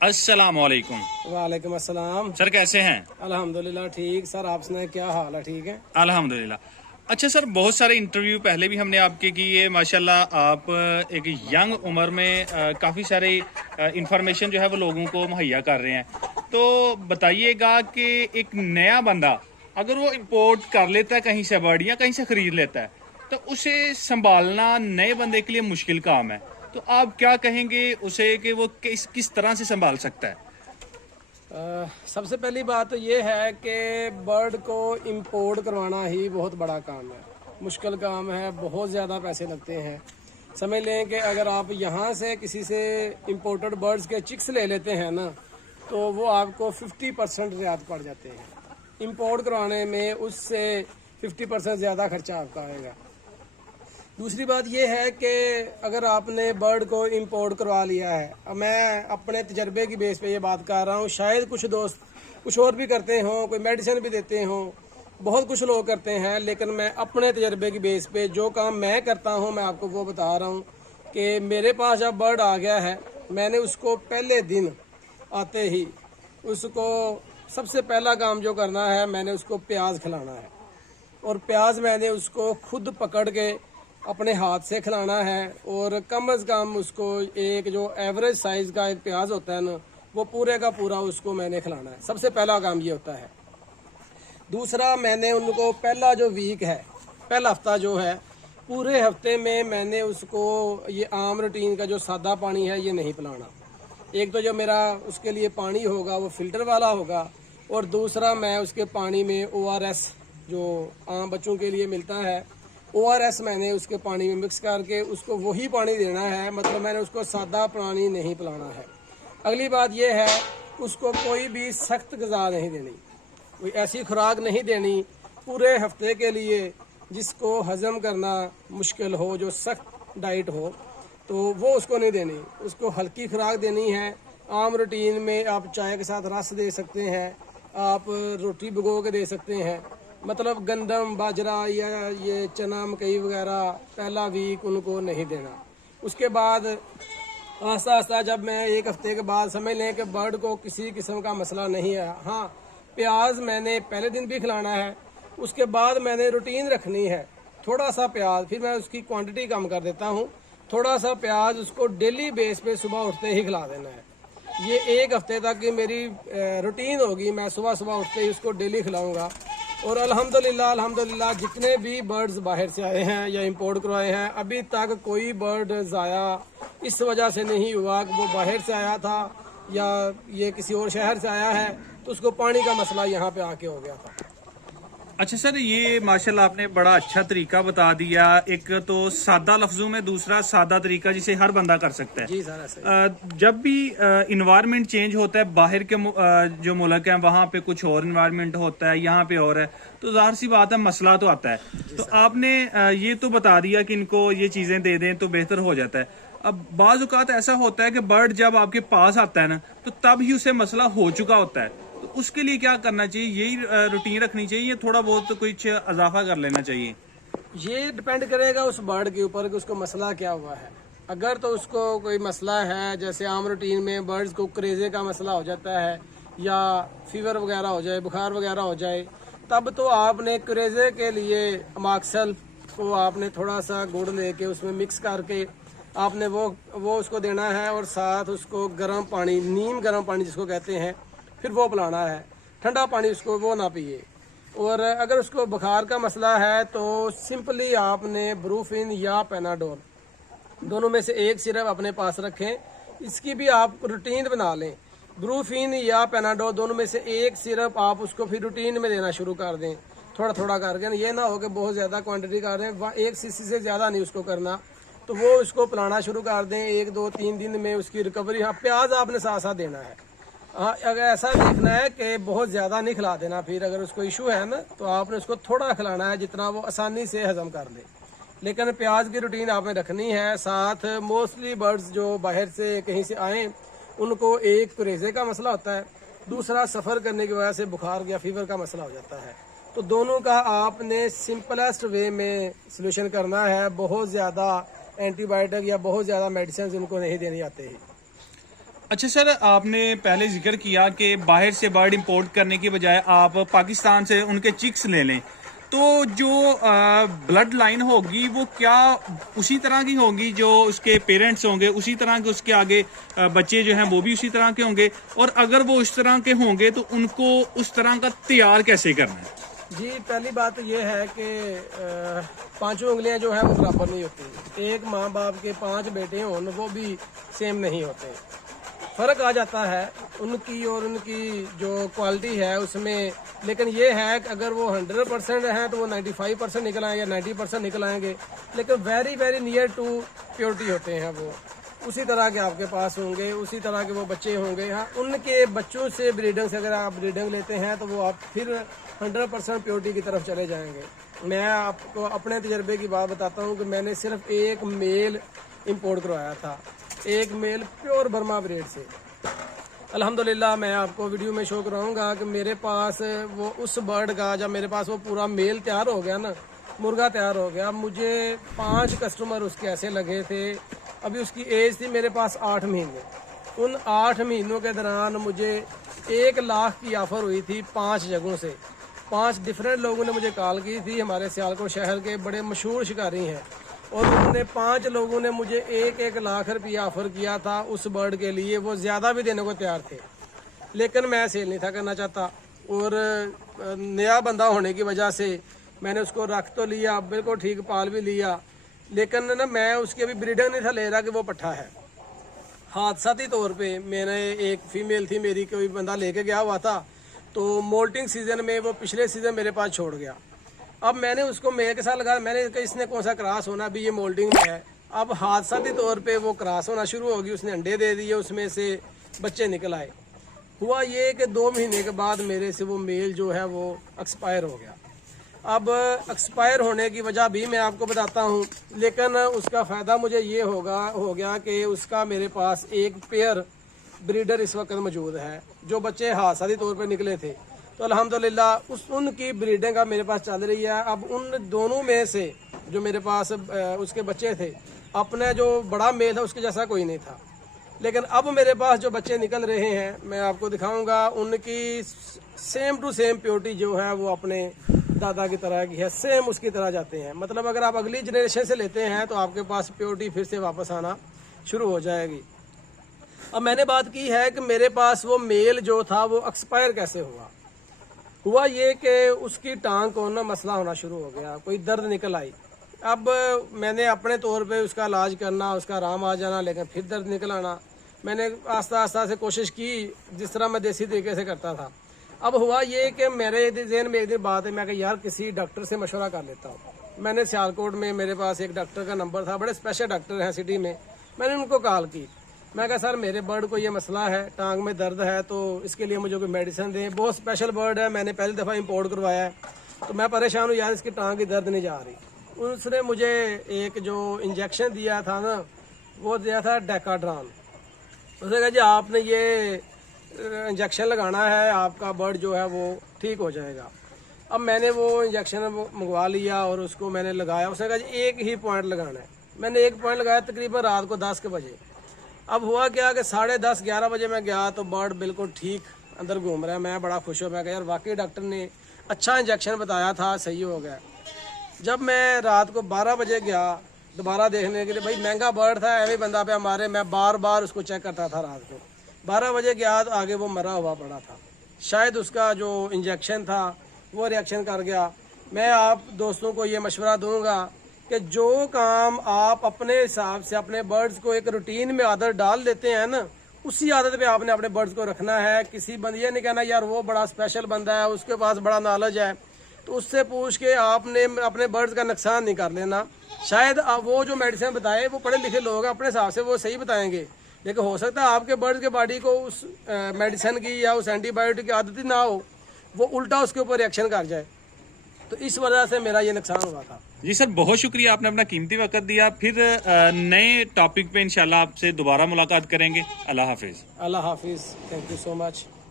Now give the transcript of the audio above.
अस्सलामुअलैकुम। वालेकुम अस्सलाम। सर कैसे हैं? अल्हम्दुलिल्लाह ठीक। सर आप सुनाए क्या हाल है? ठीक है अल्हम्दुलिल्लाह। अच्छा सर, बहुत सारे इंटरव्यू पहले भी हमने आपके किए माशाल्लाह। आप एक यंग उम्र में काफ़ी सारे इंफॉर्मेशन जो है वो लोगों को मुहैया कर रहे हैं। तो बताइएगा कि एक नया बंदा अगर वो इंपोर्ट कर लेता है कहीं से बर्ड या कहीं से ख़रीद लेता है तो उसे संभालना नए बंदे के लिए मुश्किल काम है। तो आप क्या कहेंगे उसे कि वो किस तरह से संभाल सकता है? सबसे पहली बात तो ये है कि बर्ड को इंपोर्ट करवाना ही बहुत बड़ा काम है, मुश्किल काम है, बहुत ज़्यादा पैसे लगते हैं। समझ लें कि अगर आप यहाँ से किसी से इंपोर्टेड बर्ड्स के चिक्स ले लेते हैं ना, तो वो आपको 50% रियायत पड़ जाते हैं। इंपोर्ट करवाने में उससे 50% ज़्यादा खर्चा आपका आएगा। दूसरी बात यह है कि अगर आपने बर्ड को इंपोर्ट करवा लिया है, अब मैं अपने तजर्बे की बेस पे ये बात कर रहा हूँ, शायद कुछ दोस्त कुछ और भी करते हों, कोई मेडिसिन भी देते हों, बहुत कुछ लोग करते हैं, लेकिन मैं अपने तजर्बे की बेस पे जो काम मैं करता हूँ मैं आपको वो बता रहा हूँ कि मेरे पास जब बर्ड आ गया है, मैंने उसको पहले दिन आते ही उसको सबसे पहला काम जो करना है, मैंने उसको प्याज खिलाना है। और प्याज मैंने उसको खुद पकड़ के अपने हाथ से खिलाना है। और कम अज़ कम उसको एक जो एवरेज साइज़ का एक प्याज होता है ना, वो पूरे का पूरा उसको मैंने खिलाना है। सबसे पहला काम ये होता है। दूसरा, मैंने उनको पहला जो वीक है, पहला हफ्ता जो है, पूरे हफ्ते में मैंने उसको ये आम रूटीन का जो सादा पानी है ये नहीं पिलाना। एक तो जो मेरा उसके लिए पानी होगा वो फ़िल्टर वाला होगा, और दूसरा मैं उसके पानी में ORS जो आम बच्चों के लिए मिलता है, ORS मैंने उसके पानी में मिक्स करके उसको वही पानी देना है। मतलब मैंने उसको सादा पानी नहीं पिलाना है। अगली बात यह है, उसको कोई भी सख्त ग़िज़ा नहीं देनी, कोई ऐसी खुराक नहीं देनी पूरे हफ्ते के लिए जिसको हज़म करना मुश्किल हो, जो सख्त डाइट हो, तो वो उसको नहीं देनी। उसको हल्की खुराक देनी है। आम रूटीन में आप चाय के साथ रस दे सकते हैं, आप रोटी भिगो के दे सकते हैं। मतलब गंदम, बाजरा या ये चना, मकई वगैरह पहला वीक उनको नहीं देना। उसके बाद आस्ता आस्ता जब मैं एक हफ्ते के बाद समझ लें कि बर्ड को किसी किस्म का मसला नहीं है, हाँ प्याज मैंने पहले दिन भी खिलाना है, उसके बाद मैंने रूटीन रखनी है थोड़ा सा प्याज, फिर मैं उसकी क्वांटिटी कम कर देता हूँ। थोड़ा सा प्याज उसको डेली बेस पे सुबह उठते ही खिला देना है। ये एक हफ्ते तक की मेरी रूटीन होगी। मैं सुबह सुबह उठते ही उसको डेली खिलाऊंगा। और अल्हम्दुलिल्लाह जितने भी बर्ड्स बाहर से आए हैं या इंपोर्ट करवाए हैं, अभी तक कोई बर्ड ज़ाया इस वजह से नहीं हुआ कि वो बाहर से आया था या ये किसी और शहर से आया है तो उसको पानी का मसला यहाँ पे आके हो गया था। अच्छा सर, ये माशाल्लाह आपने बड़ा अच्छा तरीका बता दिया। एक तो सादा लफ्जों में, दूसरा सादा तरीका जिसे हर बंदा कर सकता है। जी सर, ऐसे जब भी इन्वायरमेंट चेंज होता है, बाहर के जो मुल्क हैं वहाँ पे कुछ और इन्वायरमेंट होता है, यहाँ पे और है, तो जाहिर सी बात है मसला तो आता है। तो आपने ये तो बता दिया कि इनको ये चीज़ें दे दें तो बेहतर हो जाता है। अब बाज़ औक़ात ऐसा होता है कि बर्ड जब आपके पास आता है ना, तो तब ही उसे मसला हो चुका होता है। तो उसके लिए क्या करना चाहिए? यही रूटीन रखनी चाहिए या थोड़ा बहुत तो कुछ इजाफा कर लेना चाहिए? ये डिपेंड करेगा उस बर्ड के ऊपर कि उसको मसला क्या हुआ है। अगर तो उसको कोई मसला है, जैसे आम रूटीन में बर्ड्स को करेजे का मसला हो जाता है या फीवर वगैरह हो जाए, बुखार वगैरह हो जाए, तब तो आपने करेजे के लिए अमाक्सल को आपने थोड़ा सा गुड़ लेके उसमें मिक्स करके आपने वो उसको देना है। और साथ उसको गर्म पानी, नीम गर्म पानी जिसको कहते हैं, फिर वो पिलाना है। ठंडा पानी उसको वो ना पिए। और अगर उसको बुखार का मसला है तो सिंपली आपने ब्रूफिन या पेनाडोल दोनों में से एक सिरप अपने पास रखें। इसकी भी आप रूटीन बना लें। ब्रूफिन या पेनाडोल दोनों में से एक सिरप आप उसको फिर रूटीन में देना शुरू कर दें, थोड़ा थोड़ा करके। ये ना हो कि बहुत ज़्यादा क्वांटिटी कर दें, 1 सीसी से ज़्यादा नहीं उसको करना। तो वो उसको पिलाना शुरू कर दें। 1 2 3 दिन में उसकी रिकवरी। हाँ, प्याज आपने साथ साथ देना है। हाँ, अगर ऐसा देखना है कि बहुत ज़्यादा नहीं खिला देना, फिर अगर उसको इशू है ना, तो आपने उसको थोड़ा खिलाना है जितना वो आसानी से हजम कर ले। लेकिन प्याज की रूटीन आपने रखनी है। साथ मोस्टली बर्ड्स जो बाहर से कहीं से आए, उनको एक करेजे का मसला होता है, दूसरा सफ़र करने की वजह से बुखार या फीवर का मसला हो जाता है। तो दोनों का आपने सिंपलेस्ट वे में सलूशन करना है। बहुत ज़्यादा एंटीबायोटिक या बहुत ज़्यादा मेडिसिन उनको नहीं देनी आते ही। अच्छा सर, आपने पहले जिक्र किया कि बाहर से बर्ड इंपोर्ट करने की बजाय आप पाकिस्तान से उनके चिक्स ले लें, तो जो ब्लड लाइन होगी वो क्या उसी तरह की होगी? जो उसके पेरेंट्स होंगे उसी तरह के उसके आगे बच्चे जो हैं वो भी उसी तरह के होंगे? और अगर वो इस तरह के होंगे तो उनको उस तरह का तैयार कैसे करना है? जी, पहली बात तो ये है कि पांचों उंगलियां जो है वो बराबर नहीं होती। एक माँ बाप के 5 बेटे हों वो भी सेम नहीं होते, फ़र्क आ जाता है उनकी और उनकी जो क्वालिटी है उसमें। लेकिन ये है कि अगर वो 100% हैं तो वो 95% निकल आएंगे, 90% निकल आएंगे। लेकिन very very near to purity होते हैं वो, उसी तरह के आपके पास होंगे, उसी तरह के वो बच्चे होंगे। हाँ, उनके बच्चों से ब्रीडिंग से अगर आप ब्रीडिंग लेते हैं तो वो आप फिर 100% प्योरिटी की तरफ चले जाएंगे। मैं आपको अपने तजर्बे की बात बताता हूँ कि मैंने सिर्फ एक मेल इंपोर्ट करवाया था, एक मेल प्योर बर्मा ब्रीड से। अल्हम्दुलिल्लाह मैं आपको वीडियो में शो कराऊंगा कि मेरे पास वो उस बर्ड का जब मेरे पास वो पूरा मेल तैयार हो गया ना, मुर्गा तैयार हो गया, मुझे 5 कस्टमर उसके ऐसे लगे थे। अभी उसकी एज थी मेरे पास 8 महीने। उन 8 महीनों के दौरान मुझे 1 लाख की ऑफर हुई थी 5 जगहों से। 5 डिफरेंट लोगों ने मुझे कॉल की थी, हमारे सियालकोट शहर के बड़े मशहूर शिकारी हैं, और उन्होंने 5 लोगों ने मुझे 1-1 लाख रुपया ऑफर किया था उस बर्ड के लिए। वो ज़्यादा भी देने को तैयार थे, लेकिन मैं सेल नहीं था करना चाहता। और नया बंदा होने की वजह से मैंने उसको रख तो लिया, बिल्कुल ठीक पाल भी लिया, लेकिन ना मैं उसकी अभी ब्रीडिंग नहीं था ले रहा कि वो पट्ठा है। हादसाती तौर पे मैंने एक फीमेल थी मेरी, कोई बंदा लेके गया हुआ था, तो मोल्टिंग सीजन में वो पिछले सीजन मेरे पास छोड़ गया। अब मैंने उसको मेल के साथ लगाया, मैंने कहा इसने कौन सा क्रॉस होना, अभी ये मोल्डिंग में है। अब हादसाती तौर पे वो क्रॉस होना शुरू होगी, उसने अंडे दे दिए, उसमें से बच्चे निकल आए। हुआ ये कि 2 महीने के बाद मेरे से वो मेल जो है वो एक्सपायर हो गया। अब एक्सपायर होने की वजह भी मैं आपको बताता हूँ, लेकिन उसका फ़ायदा मुझे ये हो गया कि उसका मेरे पास एक पेयर ब्रीडर इस वक्त मौजूद है, जो बच्चे हादसाती तौर पे निकले थे। तो अल्हम्दुलिल्लाह उनकी ब्रीडिंग अब मेरे पास चल रही है। अब उन दोनों में से जो मेरे पास उसके बच्चे थे, अपने जो बड़ा मेल था उसके जैसा कोई नहीं था, लेकिन अब मेरे पास जो बच्चे निकल रहे हैं मैं आपको दिखाऊंगा, उनकी सेम टू सेम प्योरिटी जो है वो अपने दादा की तरह की है, सेम उसकी तरह जाते हैं। मतलब अगर आप अगली जनरेशन से लेते हैं तो आपके पास प्योरिटी फिर से वापस आना शुरू हो जाएगी। अब मैंने बात की है कि मेरे पास वो मेल जो था वो एक्सपायर कैसे हुआ ये कि उसकी टांग को ना मसला होना शुरू हो गया, कोई दर्द निकल आई। अब मैंने अपने तौर पे उसका इलाज करना, उसका आराम आ जाना, लेकिन फिर दर्द निकल आना। मैंने आस्ता आस्ता से कोशिश की जिस तरह मैं देसी तरीके से करता था। अब हुआ ये कि मेरे ज़हन में एक दिन बात है, मैं कहा यार किसी डॉक्टर से मशवरा कर लेता हूँ। मैंने सियालकोट में मेरे पास एक डॉक्टर का नंबर था, बड़े स्पेशल डॉक्टर हैं सिटी में। मैंने उनको कॉल की, मैं कहा सर मेरे बर्ड को ये मसला है, टांग में दर्द है, तो इसके लिए मुझे कोई मेडिसिन दें। बहुत स्पेशल बर्ड है, मैंने पहली दफ़ा इंपोर्ट करवाया है, तो मैं परेशान हूँ यार, इसकी टांग की दर्द नहीं जा रही। उसने मुझे एक जो इंजेक्शन दिया था ना, वो दिया था डेकाड्रॉन। उसने कहा जी आपने ये इंजेक्शन लगाना है, आपका बर्ड जो है वो ठीक हो जाएगा। अब मैंने वो इंजेक्शन मंगवा लिया और उसको मैंने लगाया। उसने कहा जी एक ही पॉइंट लगाना है। मैंने एक पॉइंट लगाया तकरीबन रात को 10 बजे। अब हुआ क्या कि 10:30-11 बजे मैं गया तो बर्ड बिल्कुल ठीक अंदर घूम रहा है। मैं बड़ा खुश हो, मैं कहा यार वाकई डॉक्टर ने अच्छा इंजेक्शन बताया था, सही हो गया। जब मैं रात को 12 बजे गया दोबारा देखने के लिए, भाई महंगा बर्ड था, ऐसे बंदा पे हमारे, मैं बार बार उसको चेक करता था। रात को 12 बजे गया तो आगे वो मरा हुआ पड़ा था, शायद उसका जो इंजेक्शन था वो रिएक्शन कर गया। मैं आप दोस्तों को ये मशवरा दूंगा कि जो काम आप अपने हिसाब से अपने बर्ड्स को एक रूटीन में आदत डाल देते हैं ना, उसी आदत पे आपने अपने बर्ड्स को रखना है। किसी बंदे ये नहीं कहना यार वो बड़ा स्पेशल बंदा है, उसके पास बड़ा नॉलेज है, तो उससे पूछ के आपने अपने बर्ड्स का नुकसान नहीं कर लेना। शायद वो जो मेडिसिन बताए वो पढ़े लिखे लोग हैं, अपने हिसाब से वो सही बताएंगे, लेकिन हो सकता है आपके बर्ड्स के बॉडी को उस मेडिसिन की या उस एंटीबायोटिक की आदत ही ना हो, वो उल्टा उसके ऊपर रिएक्शन कर जाए। तो इस वजह से मेरा ये नुकसान हुआ था। जी सर, बहुत शुक्रिया, आपने अपना कीमती वक्त दिया। फिर नए टॉपिक पे इंशाल्लाह आपसे दोबारा मुलाकात करेंगे। अल्लाह हाफिज। अल्लाह हाफिज, थैंक यू सो मच।